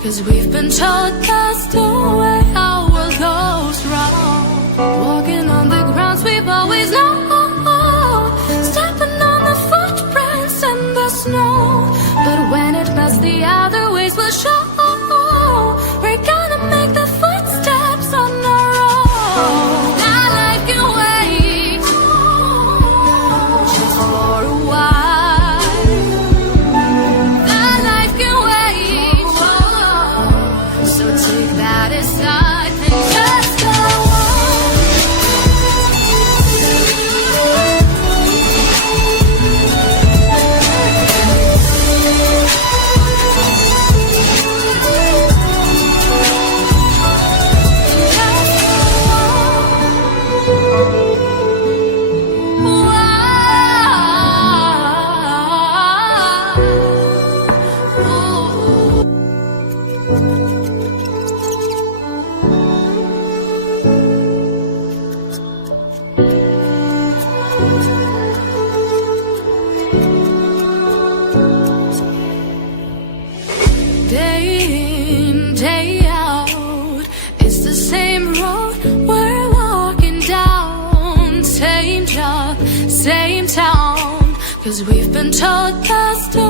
'Cause we've been told that's the way our world goes wrong. Walking on the grounds we've always known, stepping on the footprints in the snow. But when it melts, the other ways will show. We're gonna make the footsteps on our own. That life can wait just for a while. That life can wait, so take that aside and just go on. Day in, day out, it's the same road we're walking down. Same job, same town, 'cause we've been told that's the